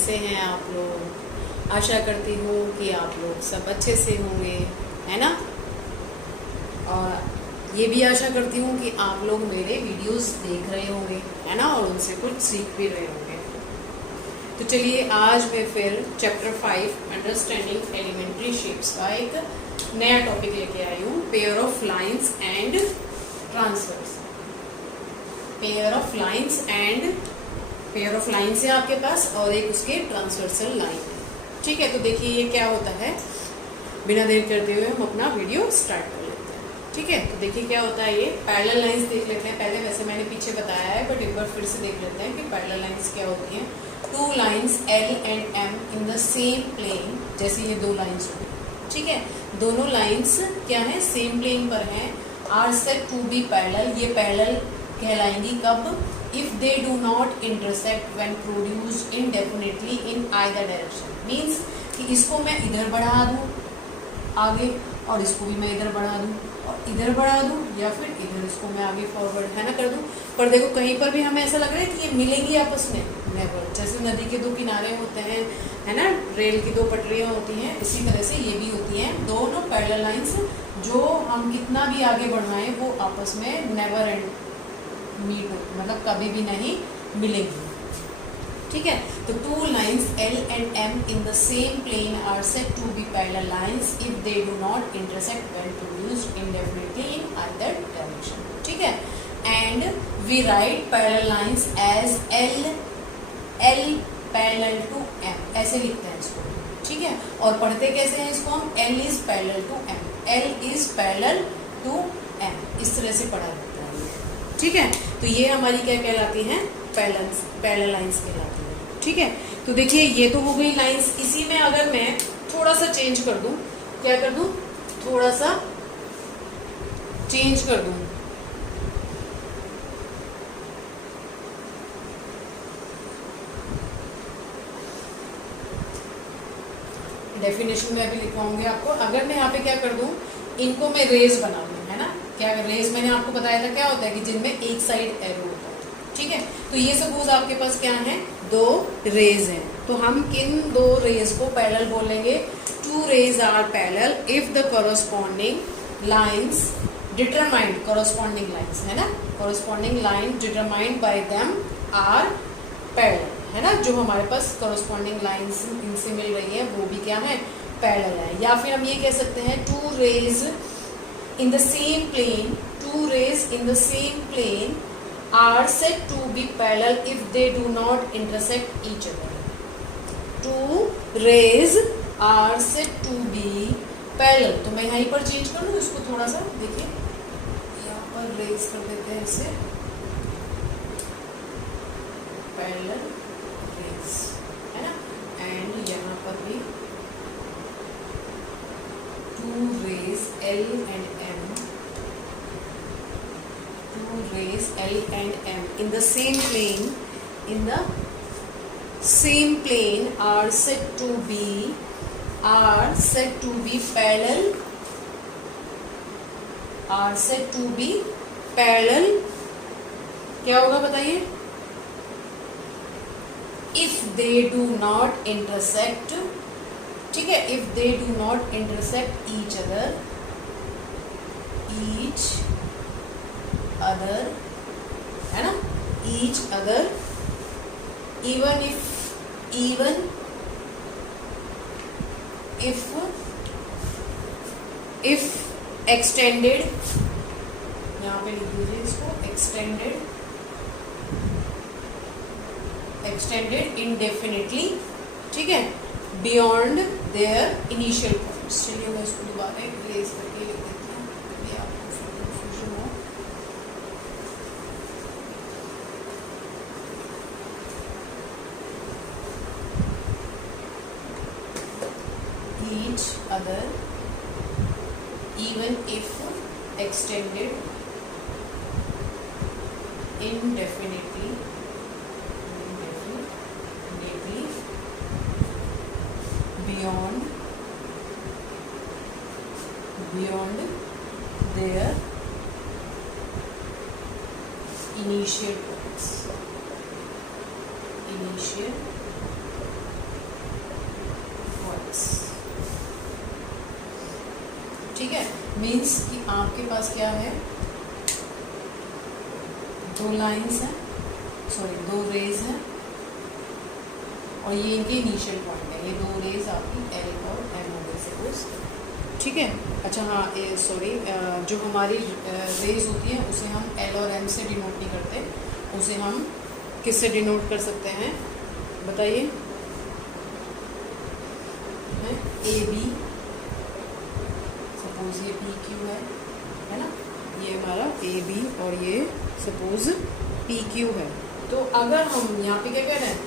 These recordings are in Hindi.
कैसे हैं आप लोग। आशा करती हूँ कि आप लोग सब अच्छे से होंगे, है ना। और ये भी आशा करती हूँ कि आप लोग मेरे वीडियोस देख रहे होंगे, है ना, और उनसे कुछ सीख भी रहे होंगे। तो चलिए आज मैं फिर चैप्टर 5 अंडरस्टैंडिंग एलिमेंट्री शेप्स का एक नया टॉपिक लेके आई हूँ, pair of lines and transverse. Pair of lines है आपके पास और एक उसके ट्रांसवर्सल लाइन है। ठीक है, तो देखिए ये क्या होता है। बिना देर करते हुए हम अपना वीडियो स्टार्ट कर लेते हैं। ठीक है, तो देखिए क्या होता है। ये पैरेलल लाइंस देख लेते हैं। पहले वैसे मैंने पीछे बताया है, बट एक बार फिर से देख लेते हैं कि पैरेलल लाइंस क्या होती हैं। Two lines L and M in the same plane, जैसे ये दो लाइंस हो, ठीक है, दोनों लाइंस क्या है, सेम प्लेन पर हैं, are said to be parallel. ये पैरेलल कहलाएंगी कब, if they do not intersect when produced indefinitely in either direction. Means कि इसको मैं इधर बढ़ा दूँ आगे और इसको भी मैं इधर बढ़ा दूँ और इधर बढ़ा दूँ, या फिर इधर इसको मैं आगे फॉरवर्ड, है ना, कर दूँ। पर देखो कहीं पर भी हमें ऐसा लग रहा है कि ये मिलेंगी आपस में, नेवर। जैसे नदी के दो किनारे होते हैं, है ना, रेल की दो पटरियाँ होती हैं, इसी तरह से ये भी होती हैं। दोनों पैरेलल लाइंस जो हम कितना भी आगे बढ़वाएं वो आपस में नेवर एंड मीट, मतलब कभी भी नहीं मिलेगी। ठीक है, तो two lines L and M in the same plane are said to be parallel lines if they do not intersect when produced indefinitely in either direction. ठीक है, and we write parallel lines as L parallel to M, ऐसे लिखते हैं इसको। ठीक है, और पढ़ते कैसे हैं इसको हम, L is parallel to M, L is parallel to M, इस तरह से पढ़ा जाता है। ठीक है, तो ये हमारी क्या कहलाती हैं, पैरेलल लाइंस कहलाती है। ठीक है, तो देखिए ये तो हो गई लाइंस। इसी में अगर मैं थोड़ा सा चेंज कर दूं, क्या कर दूं, थोड़ा सा चेंज कर दूं, डेफिनेशन में अभी लिखवाऊंगी आपको। अगर मैं यहाँ पे क्या कर दूं, इनको मैं रेज बना दूं, है ना। क्या रेज मैंने आपको बताया था क्या होता है कि जिनमें एक साइड एरो होता है। ठीक है, तो ये सपोज आपके पास क्या है, दो रेज हैं, तो हम किन दो रेज को पैरेलल बोलेंगे, two rays are parallel if the corresponding lines determined, corresponding lines, है ना, corresponding line determined by them are parallel, है ना। जो हमारे पास कॉरस्पॉन्डिंग लाइंस इनसे मिल रही है वो भी क्या है, पैरेलल है। या फिर हम ये कह सकते हैं two rays in the same plane, two rays in the same plane are said to be parallel if they do not intersect each other. Two rays are said to be parallel. तो मैं यहीं पर चेंज कर लूँ इसको थोड़ा सा, देखिए यहाँ पर रेज कर देते हैं इसे, पैरेलल रेज, है ना। एंड यहाँ पर भी two rays L and M, rays L and M in the same plane are said to be parallel, क्या होगा बताइए, if they do not intersect। ठीक है, if they do not intersect each other, है ना, each other, even if extended, यहाँ पे लिख दीजिए इसको, extended indefinitely, ठीक है, beyond their initial points। चलिए मैं इसको दोबारा इरेज करके लिख देती हूँ, ये आपको कंफ्यूजन हो। Each other even if extended indefinitely beyond their initial points, this, ठीक है। मीन्स कि आपके पास क्या है, दो लाइंस हैं, सॉरी दो रेज हैं और ये इनके इनिशियल पॉइंट है। ये दो रेज आपकी एल और एम हो गई सपोज, ठीक है। अच्छा हाँ, सॉरी, जो हमारी रेज होती है उसे हम एल और एम से डिनोट नहीं करते, उसे हम किससे डिनोट कर सकते हैं बताइए, ए बी, सपोज ये पी क्यू है ना, ये हमारा ए बी और ये सपोज पी क्यू है। तो अगर हम यहाँ पे क्या कह रहे हैं,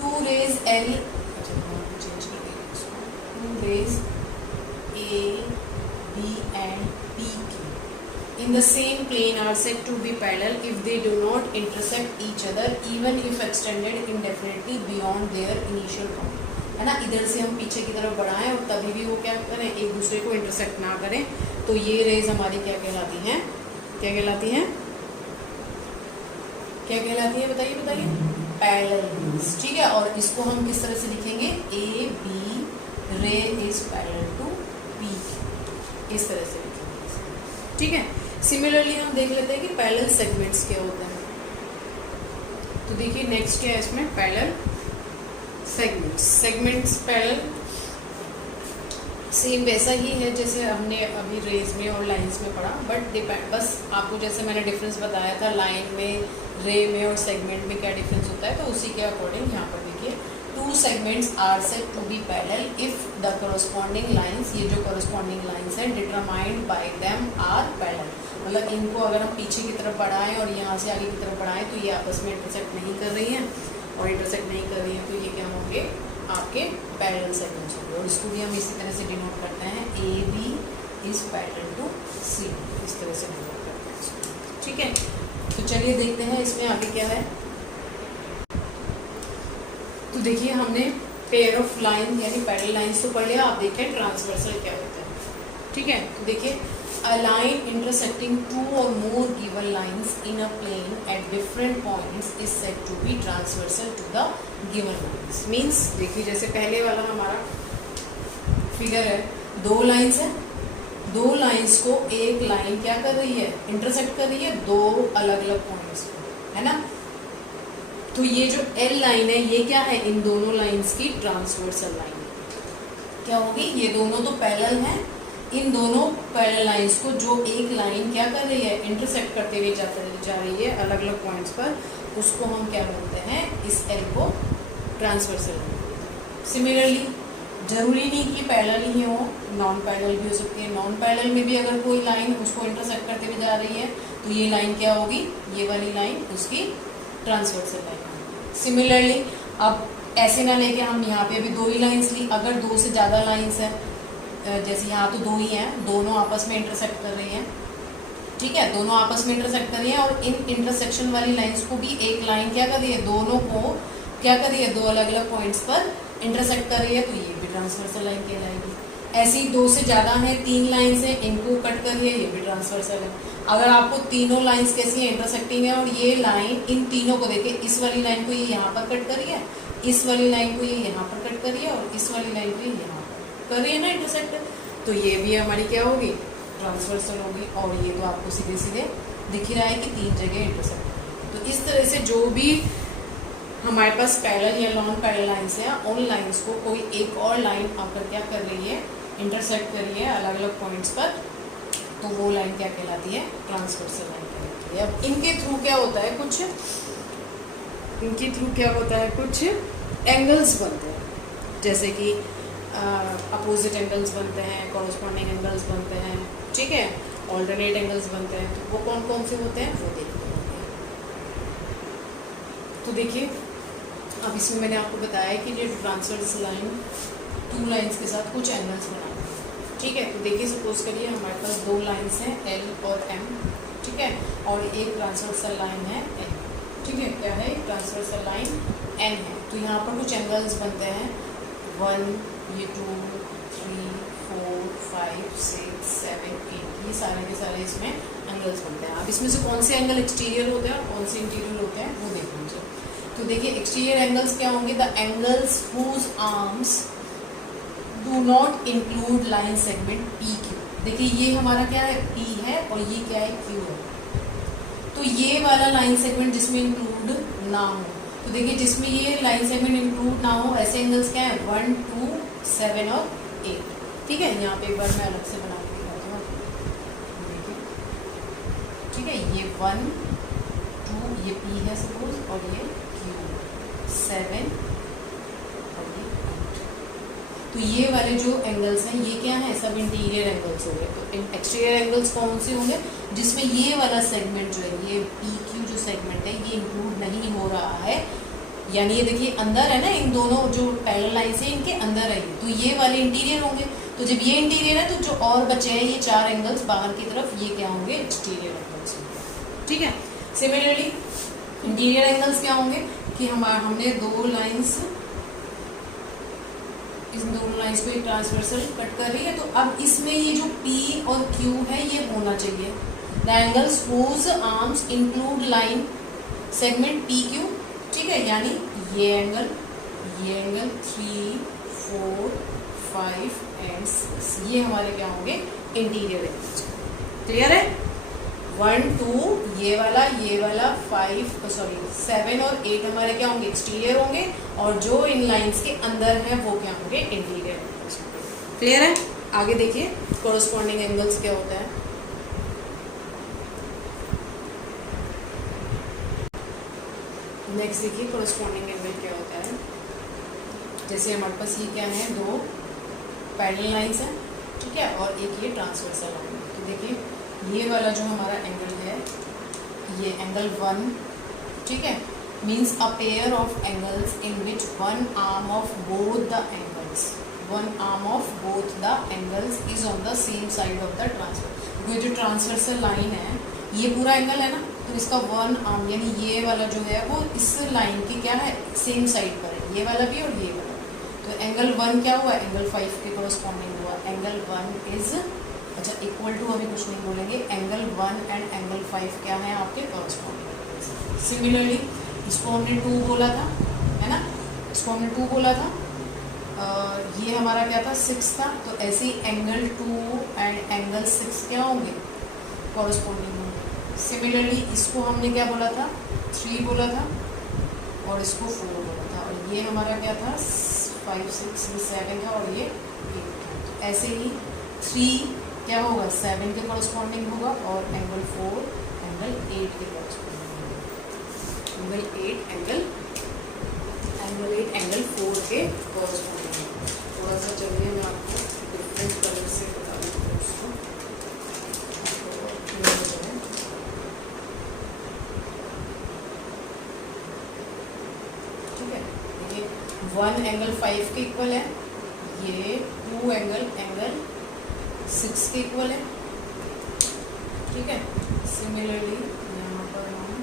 टू रेज एल, अच्छा चेंज कर देंगे इसको, two rays A B and P Q in the same plane are said to be parallel if they do not intersect each other even if extended indefinitely beyond their initial point, है ना। इधर से हम पीछे की तरफ बढ़ाएं और तभी भी वो क्या करें, एक दूसरे को इंटरसेक्ट ना करें, तो ये रेज हमारी क्या कहलाती हैं, क्या कहलाती हैं, क्या कहलाती है बताइए बताइए, पैरेलल रेज, ठीक है। और इसको हम किस तरह से लिखेंगे, ए बी रे इज पैरेलल टू पी, इस तरह से लिखेंगे, ठीक है। सिमिलरली हम देख लेते हैं कि पैरेलल सेगमेंट्स क्या होते हैं। तो देखिए नेक्स्ट क्या है इसमें, parallel segments. Segments parallel same वैसा ही है जैसे हमने अभी रेज में और लाइंस में पढ़ा, बट डिपेंड, बस आपको जैसे मैंने डिफरेंस बताया था लाइन में, रे में और सेगमेंट में क्या डिफरेंस होता है, तो उसी के अकॉर्डिंग यहाँ पर देखिए, two segments are said to be parallel if the corresponding lines, ये जो कोरस्पॉन्डिंग लाइंस है determined by them are parallel, मतलब इनको अगर हम पीछे की तरफ बढ़ाएं और यहाँ से आगे की तरफ बढ़ाएं तो ये आपस में इंटरसेक्ट नहीं कर रही हैं, और इंटरसेक्ट नहीं कर रही हैं तो ये क्या होंगे, आपके पैरेलल सेगमेंट्स होंगे। और इसको भी हम इसी तरह से डिनोट करते हैं, A B is parallel to C, इस तरह से डिनोट करते हैं इसको, ठीक है। तो चलिए देखते हैं इसमें आगे क्या है। तो देखिए हमने पेयर ऑफ लाइन यानी पैरेलल लाइंस तो पढ़ लिया, आप देखें ट्रांसवर्सल क्या होता है, ठीक है। तो देखिए a line intersecting two or more given lines in a plane at different points is said to be transversal to the given lines. Means देखिए जैसे पहले वाला हमारा फिगर है, दो लाइंस है, दो लाइंस को एक लाइन क्या कर रही है, इंटरसेक्ट कर रही है दो अलग अलग पॉइंट्स को, है ना। तो ये जो एल लाइन है ये क्या है, इन दोनों लाइंस की ट्रांसवर्सल लाइन क्या होगी, ये दोनों तो पैरेलल हैं, इन दोनों पैरेलल लाइंस को जो एक लाइन क्या कर रही है, इंटरसेक्ट करते हुए जा रही है अलग अलग पॉइंट्स पर, उसको हम क्या बोलते हैं, इस एल को ट्रांसवर्सल। सिमिलरली जरूरी नहीं कि पैरेलल ही हो, नॉन पैरेलल भी हो सकती है, नॉन पैरेलल में भी अगर कोई लाइन उसको इंटरसेक्ट करते हुए जा रही है तो ये लाइन क्या होगी, ये वाली लाइन उसकी ट्रांसवर्सल लाइन। सिमिलरली अब ऐसे ना लेके हम यहाँ पे अभी दो ही लाइंस ली, अगर दो से ज़्यादा लाइंस है, जैसे यहाँ तो दो ही हैं, दोनों आपस में इंटरसेक्ट कर रही हैं, ठीक है, दोनों आपस में इंटरसेक्ट कर रही हैं और इन इंटरसेक्शन वाली लाइंस को भी एक लाइन क्या कर रही है, दोनों को क्या कर रही है, दो अलग अलग पॉइंट्स पर इंटरसेक्ट कर रही है, तो ये भी ट्रांसवर्सल लाइन कहलाएगी। ऐसी दो से ज़्यादा है, तीन लाइंस है, इनको कट कर रही है, ये भी ट्रांसवर्सल है। अगर आपको तीनों लाइंस कैसी है, इंटरसेक्टिंग है, और ये लाइन इन तीनों को देखे, इस वाली लाइन को ये यहाँ पर कट कर रही है, इस वाली लाइन को ये यहाँ पर कट कर रही है और इस वाली लाइन को ये यहाँ पर कर रही है ना इंटरसेक्ट, तो ये भी हमारी क्या होगी, ट्रांसवर्सल होगी। और ये तो आपको सीधे सीधे दिख ही रहा है कि तीन जगह इंटरसेक्ट। तो इस तरह से जो भी हमारे पास पैरेलल या नॉन पैरेलल लाइंस है, उन लाइंस को कोई एक और लाइन आकर क्या कर रही है, इंटरसेक्ट कर रही है अलग अलग पॉइंट्स पर, तो वो लाइन क्या कहलाती है, ट्रांसवर्सल लाइन कहलाती है। अब इनके थ्रू क्या होता है, कुछ इनके थ्रू क्या होता है, कुछ एंगल्स बनते हैं, जैसे कि अपोजिट एंगल्स बनते हैं, कॉरस्पॉन्डिंग एंगल्स बनते हैं, ठीक है, ऑल्टरनेट एंगल्स बनते हैं। तो वो कौन कौन से होते हैं वो देखते हैं। तो देखिए अब इसमें मैंने आपको बताया कि ये ट्रांसवर्स लाइन टू लाइंस के साथ कुछ एंगल्स बनाते हैं, ठीक है। तो देखिए सपोज करिए हमारे पास दो लाइंस हैं एल और एम, ठीक है, और एक ट्रांसवर्सल लाइन है एन, ठीक है, क्या है, ट्रांसवर्सल लाइन एन है। तो यहाँ पर कुछ एंगल्स बनते हैं, 1, ये 2, 3, 4, 5, 6, 7, 8, ये सारे के सारे इसमें एंगल्स बनते हैं। अब इसमें से कौन से एंगल एक्सटीरियर होते हैं और कौन से इंटीरियर होते हैं वो देख लीजिए। तो देखिए एक्सटीरियर एंगल्स क्या होंगे, the angles whose arms do not include line segment P Q. देखिए ये हमारा क्या है, पी है और ये क्या है, क्यू है। तो ये वाला लाइन सेगमेंट जिसमें इंक्लूड ना हो, तो देखिए जिसमें ये लाइन सेगमेंट इंक्लूड ना हो ऐसे एंगल्स क्या है, 1, 2, 7 और 8। ठीक है, यहाँ पे एक बार मैं अलग से बना के दिखाता हूँ। ठीक है, ये 1, 2 ये पी है सपोज और ये क्यू, 7 और ये 8। तो ये वाले जो एंगल्स हैं ये क्या है, सब इंटीरियर एंगल्स हो गए। तो एक्सटीरियर एंगल्स कौन से होंगे, जिसमें ये वाला सेगमेंट जो है, ये पी क्यू जो सेगमेंट है ये इंक्लूड नहीं हो रहा है, यानी ये देखिए अंदर है ना, इन दोनों जो पैरेलल लाइंस है इनके अंदर है, तो ये वाले इंटीरियर होंगे। तो जब ये इंटीरियर है तो जो और बचे हैं ये 4 एंगल्स बाहर की तरफ, ये क्या होंगे, एक्सटीरियर एंगल्स होंगे। ठीक है, सिमिलरली इंटीरियर एंगल्स क्या होंगे कि हमने दो लाइंस, इन दोनों लाइंस को एक ट्रांसवर्सल कट कर रही है, तो अब इसमें ये जो P और Q है ये होना चाहिए। The angles whose arms include line segment PQ। ठीक है, यानी ये एंगल 3, 4, 5 एंड 6 ये हमारे क्या होंगे, इंटीरियर एंगल्स। क्लियर है, 1, 2 ये वाला 5 सॉरी 7 और 8 हमारे क्या होंगे, एक्सटीरियर होंगे, और जो इन लाइंस के अंदर है वो क्या होंगे, इंटीरियर एंगल्स। क्लियर है, आगे देखिए कोरस्पॉन्डिंग एंगल्स क्या होता है। नेक्स्ट देखिए कोरस्पॉन्डिंग एंगल क्या होता है। जैसे हमारे पास ये क्या है, दो पैरेलल लाइंस हैं, ठीक है, और एक ये ट्रांसवर्सल लाइन है। तो देखिए ये वाला जो हमारा एंगल है ये एंगल 1, ठीक है, means a pair of angles in which one arm of both the angles is on the same side of the transversal. ये जो ट्रांसवर्सल लाइन है ये पूरा एंगल है ना, तो इसका वन आर्म यानी ये वाला जो है वो इस लाइन की क्या है, सेम साइड पर है, ये वाला भी और ये वाला। तो एंगल 1 क्या हुआ, एंगल 5 के कोरस्पॉन्डिंग हुआ। एंगल 1 इज, अच्छा इक्वल टू अभी कुछ नहीं बोलेंगे, एंगल 1 एंड एंगल 5 क्या है आपके कोरस्पॉन्डिंग। सिमिलरली इसको हमने 2 बोला था, है ना, इसको हमने 2 बोला था, ये हमारा क्या था, 6 था। तो ऐसे ही एंगल 2 एंड एंगल 6 क्या होंगे, कोरस्पॉन्डिंग होंगे। सिमिलरली इसको हमने क्या बोला था, 3 बोला था, और इसको 4 बोला था, और ये हमारा क्या था, 5, 6, 7 था, और ये 8 था। तो ऐसे ही 3 क्या होगा, 7 के कोरस्पॉन्डिंग होगा, और एंगल 4 एंगल 8 के कोरस्पॉन्डिंग होगा। एंगल 8 एंगल 4 के कोरस्पॉन्डिंग होगा। थोड़ा सा चलिए मैं आपको डिफरेंट कलर से बता देती हूँ उसको। ठीक है, देखिए 1 एंगल 5 के इक्वल है, ये 2 एंगल 6 के इक्वल है। ठीक है, सिमिलरली यहाँ पर हम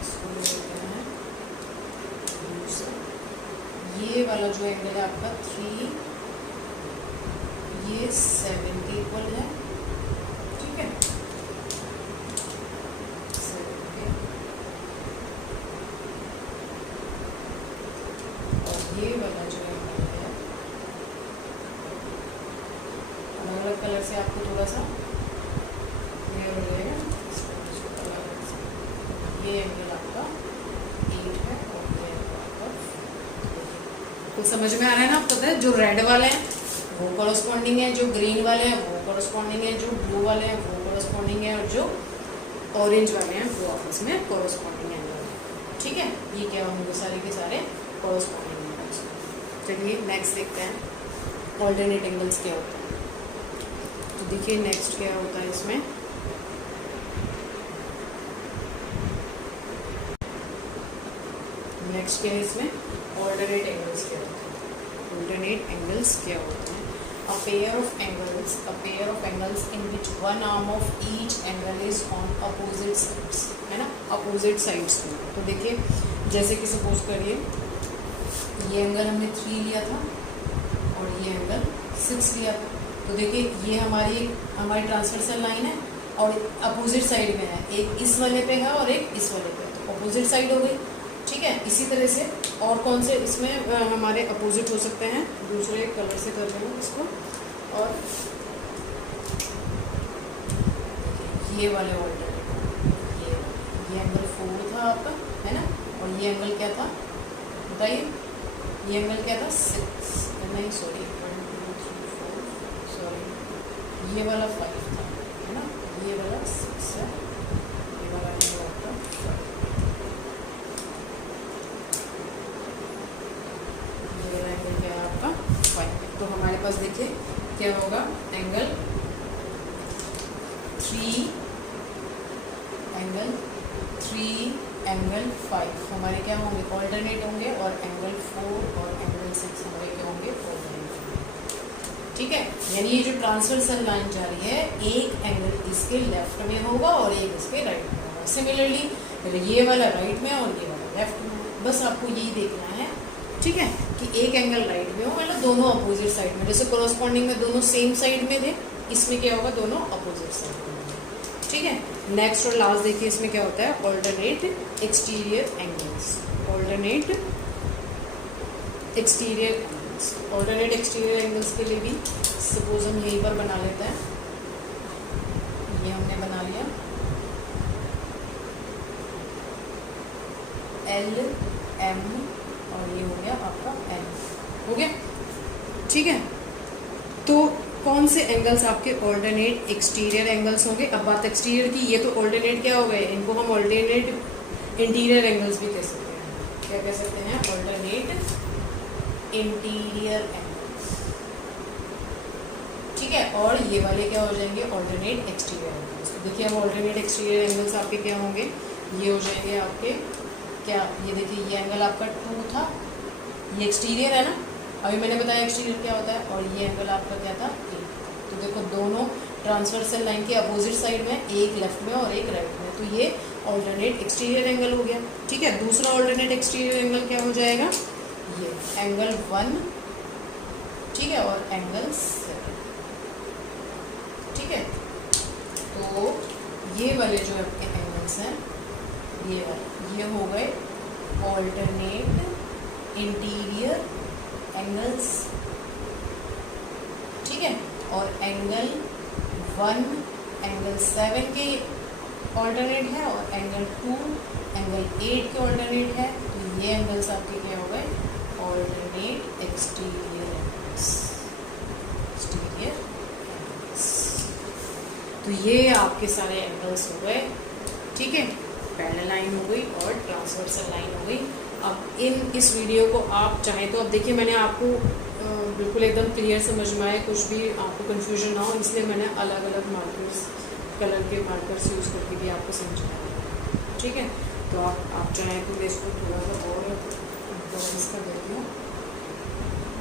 इसको लेते हैं दूसरा, ये वाला जो एंगल है आपका 3, ये 7 के इक्वल है। ठीक है, 7 के, और ये वाला जो एंगल है अलग अलग कलर से आपको थोड़ा सा क्लियर हो जाएगा। ये एंगल आपका 8 है और ये एंगल आपका, तो समझ में आ रहा है ना, आपको पता है जो रेड वाले हैं वो कोरस्पॉन्डिंग है, जो ग्रीन वाले हैं वो कोरस्पॉन्डिंग है, जो ब्लू वाले हैं वो कोरस्पॉन्डिंग है, और जो ऑरेंज वाले हैं वो आपस में कोरस्पॉन्डिंग एंगल है। ठीक है, ये क्या होंगे, सारे के सारे कोरस्पॉन्डिंग एंगल्स। चलिए नेक्स्ट देखते हैं ऑल्टरनेट एंगल्स क्या होता है। तो देखिए नेक्स्ट क्या होता है इसमें, नेक्स्ट क्या है इसमें, ऑल्टरनेट एंगल्स क्या होते हैं। ऑल्टरनेट एंगल्स क्या होते हैं, a pair of angles in which one arm of each angle is on opposite sides, है ना, opposite sides में। तो देखिए जैसे कि सपोज करिए ये एंगल हमने 3 लिया था और ये एंगल 6 लिया था। तो देखिए ये हमारी ट्रांसवर्सल लाइन है और अपोजिट साइड में है, एक इस वाले पे है और एक इस वाले पे, तो अपोजिट साइड हो गई। ठीक है, इसी तरह से और कौन से इसमें हमारे अपोजिट हो सकते हैं, दूसरे कलर से कर रहे हैं इसको। और ये वाले ऑल्टरनेट, ये एंगल 4 था आपका, है ना, और ये एंगल क्या था बताइए, ये एंगल क्या था 6, नहीं सॉरी 1 2 3 4, सॉरी ये वाला 5 था, है ना, ये वाला 6 है, ये वाला एंगल आपका 5, ये वाला एंगल क्या है आपका 5। तो हमारे पास देखिए क्या होगा, एंगल 3 एंगल 5 हमारे क्या होंगे, ऑल्टरनेट होंगे, और एंगल 4 और एंगल 6 हमारे क्या होंगे, ऑल्टरनेट। ठीक है, यानी ये जो ट्रांसवर्सल लाइन जा रही है, एक एंगल इसके लेफ्ट में होगा और एक इसके राइट में होगा। सिमिलरली ये वाला राइट में और ये वाला लेफ्ट में, बस आपको यही देखना है। ठीक है, कि एक एंगल राइट में हो, मतलब दोनों अपोजिट साइड में, जैसे कोरोस्पॉन्डिंग में दोनों सेम साइड में थे, इसमें क्या होगा, दोनों अपोजिट साइड में। ठीक है, नेक्स्ट और लास्ट देखिए इसमें क्या होता है, alternate exterior angles. Alternate exterior angles, alternate exterior angles के लिए भी सपोज हम यहीं पर बना लेते हैं, ये हमने बना लिया L M और ये हो गया आपका N, हो गया। ठीक है, तो कौन से एंगल्स आपके ऑल्टरनेट एक्सटीरियर एंगल्स होंगे। अब बात एक्सटीरियर की, ये तो ऑल्टरनेट क्या हो गए, इनको हम ऑल्टरनेट इंटीरियर एंगल्स भी कह सकते हैं। क्या कह सकते हैं, ऑल्टरनेट इंटीरियर एंगल्स। ठीक है, और ये वाले क्या हो जाएंगे, ऑल्टरनेट एक्सटीरियर एंगल्स। तो देखिए अब ऑल्टरनेट एक्सटीरियर एंगल्स आपके क्या होंगे, ये हो जाएंगे आपके क्या, ये देखिए ये एंगल आपका 2 था, ये एक्सटीरियर है ना, अभी मैंने बताया एक्सटीरियर क्या होता है, और ये एंगल आपका क्या था 8। तो देखो दोनों ट्रांसवर्सल लाइन के अपोजिट साइड में, एक लेफ्ट में और एक राइट में, तो ये ऑल्टरनेट एक्सटीरियर एंगल हो गया। ठीक है, दूसरा ऑल्टरनेट एक्सटीरियर एंगल क्या हो जाएगा, ये एंगल 1, ठीक है, और एंगल 7। ठीक है, तो ये वाले जो आपके एंगल्स हैं, ये वाले, ये हो गए ऑल्टरनेट इंटीरियर एंगल्स। ठीक है, और एंगल 1 एंगल 7 के ऑल्टरनेट है, और एंगल 2 एंगल 8 के ऑल्टरनेट है। तो ये एंगल्स आपके क्या हो गए, alternate exterior angles, exterior angles. तो ये आपके सारे एंगल्स हो गए। ठीक है, पैरेलल लाइन हो गई और ट्रांसवर्सल लाइन हो गई। अब इस वीडियो को आप चाहें तो, अब देखिए मैंने आपको बिल्कुल एकदम क्लियर समझ में आए, कुछ भी आपको कंफ्यूजन ना हो, इसलिए मैंने अलग अलग मार्कर्स, कलर के मार्कर्स यूज़ करके भी आपको समझाया। ठीक है, तो आप चाहें तो मैं इसको थोड़ा सा और ब्राउन्स कर देती हूँ,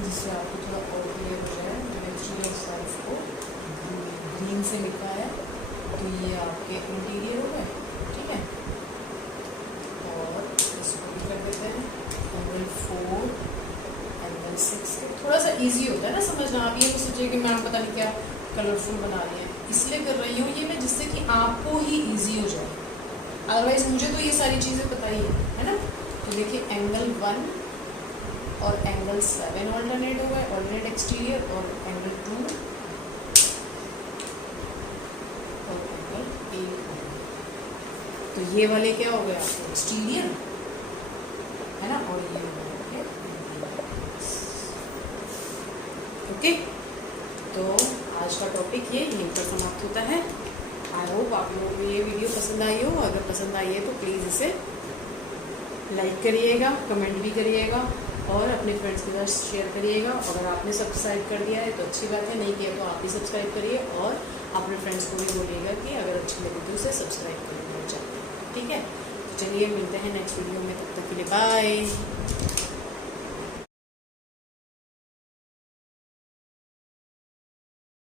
जिससे आपको थोड़ा और क्लियर हो जाए। डायरेक्शनल साइज को ग्रीन से लिखा है, तो ये आपके इंटीरियर हो गए। ठीक है, और इसको भी कर देते हैं एंगल 4 एंगल 6 के। थोड़ा सा इजी होता है ना समझना, आप ये तो सोचिए कि मैम पता नहीं क्या कलरफुल बना रही है, इसलिए कर रही हूँ ये मैं, जिससे कि आपको ही इजी हो जाए। अदरवाइज मुझे तो ये सारी चीज़ें पता ही है ना। तो देखिए एंगल 1 और एंगल 7 ऑल्टरनेट हो गए, ऑल्टरनेट एक्सटीरियर, और एंगल 2 और एंगल 8। तो ये वाले क्या हो गए आपके एक्सटीरियर, है ना, और ये हो गए ओके। तो आज का टॉपिक ये यहीं पर समाप्त होता है। आई होप आप लोगों को ये वीडियो पसंद आई हो। अगर पसंद आई है तो प्लीज़ इसे लाइक करिएगा, कमेंट भी करिएगा, और अपने फ्रेंड्स के साथ शेयर करिएगा। अगर आपने सब्सक्राइब कर दिया है तो अच्छी बात है, नहीं किया तो आप भी सब्सक्राइब करिए, और अपने फ्रेंड्स को भी बोलिएगा कि अगर अच्छी लगी तो उसे सब्सक्राइब करना चाहिए। ठीक है, तो चलिए मिलते हैं नेक्स्ट वीडियो में, तब तक के लिए बाय।